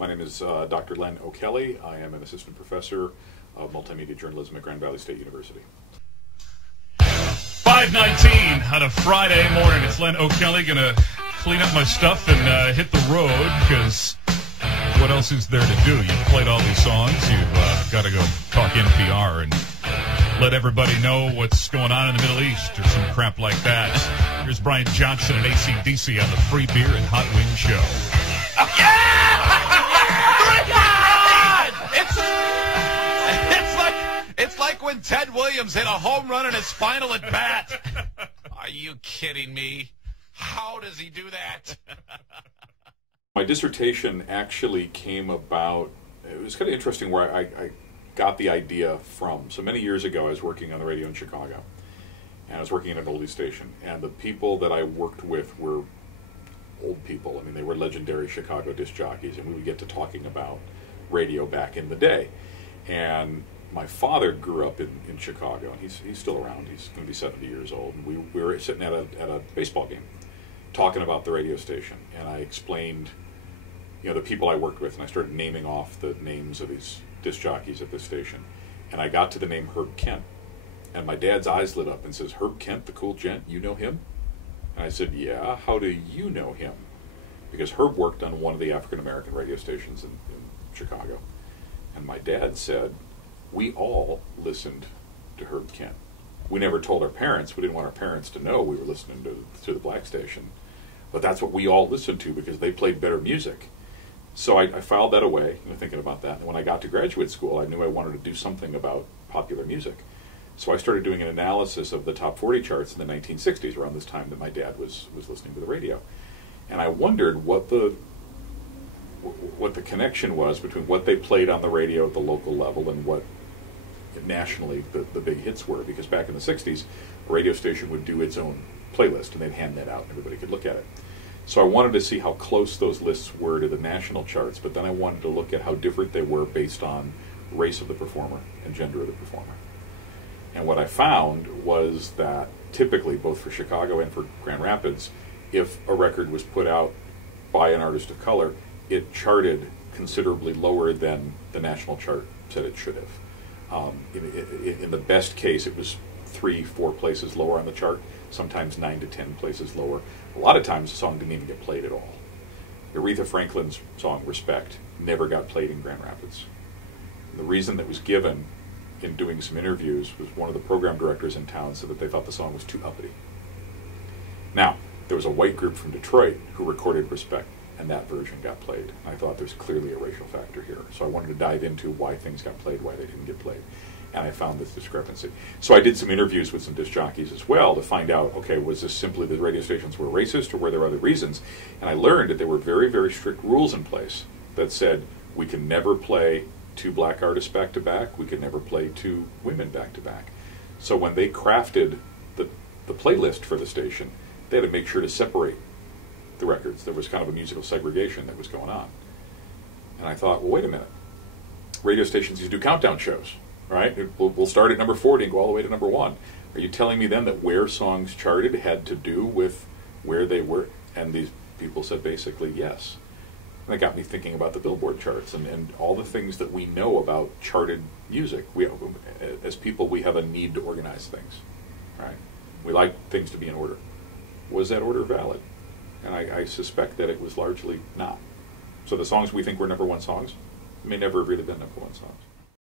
My name is Dr. Len O'Kelly. I am an assistant professor of multimedia journalism at Grand Valley State University. 5:19 on a Friday morning. It's Len O'Kelly going to clean up my stuff and hit the road, because what else is there to do? You've played all these songs. You've got to go talk NPR and let everybody know what's going on in the Middle East or some crap like that. Here's Brian Johnson and AC/DC on the Free Beer and Hot Wing Show. It's like when Ted Williams hit a home run in his final at bat. Are you kidding me? How does he do that? My dissertation actually came about, it was kind of interesting where I got the idea from. So many years ago I was working on the radio in Chicago, and I was working at an Ology station, and the people that I worked with were old people. I mean, they were legendary Chicago disc jockeys, and we would get to talking about radio back in the day. And my father grew up in Chicago, and he's still around. He's going to be 70 years old. And we were sitting at a baseball game talking about the radio station, and I explained, the people I worked with, and I started naming off the names of these disc jockeys at this station. And I got to the name Herb Kent, and my dad's eyes lit up and says, "Herb Kent, the cool gent, you know him?" And I said, "Yeah, how do you know him?" Because Herb worked on one of the African-American radio stations in Chicago. And my dad said, "We all listened to Herb Kent. We never told our parents. We didn't want our parents to know we were listening to the black station. But that's what we all listened to because they played better music." So I filed that away, thinking about that. And when I got to graduate school, I knew I wanted to do something about popular music. So I started doing an analysis of the top 40 charts in the 1960s, around this time that my dad was listening to the radio. And I wondered what the connection was between what they played on the radio at the local level and what nationally the big hits were. Because back in the 60s, a radio station would do its own playlist, and they'd hand that out and everybody could look at it. So I wanted to see how close those lists were to the national charts, but then I wanted to look at how different they were based on race of the performer and gender of the performer. And what I found was that typically, both for Chicago and for Grand Rapids, if a record was put out by an artist of color, it charted considerably lower than the national chart said it should have. In the best case, it was 3-4 places lower on the chart, sometimes 9 to 10 places lower. A lot of times the song didn't even get played at all. Aretha Franklin's song Respect never got played in Grand Rapids. And the reason that was given in doing some interviews was one of the program directors in town said that they thought the song was too uppity. Now, there was a white group from Detroit who recorded Respect, and that version got played. And I thought there's clearly a racial factor here. So I wanted to dive into why things got played, why they didn't get played. And I found this discrepancy. So I did some interviews with some disc jockeys as well to find out, okay, was this simply the radio stations were racist, or were there other reasons? And I learned that there were very, very strict rules in place that said we can never play 2 black artists back to back, we could never play 2 women back to back. So when they crafted the playlist for the station, they had to make sure to separate the records. There was kind of a musical segregation that was going on. And I thought, well, wait a minute. Radio stations used to do countdown shows, right? We'll start at number 40 and go all the way to number 1. Are you telling me then that where songs charted had to do with where they were? And these people said basically yes. And that got me thinking about the Billboard charts and all the things that we know about charted music. As people, we have a need to organize things, right? We like things to be in order. Was that order valid? And I suspect that it was largely not. So the songs we think were number 1 songs may never have really been number 1 songs.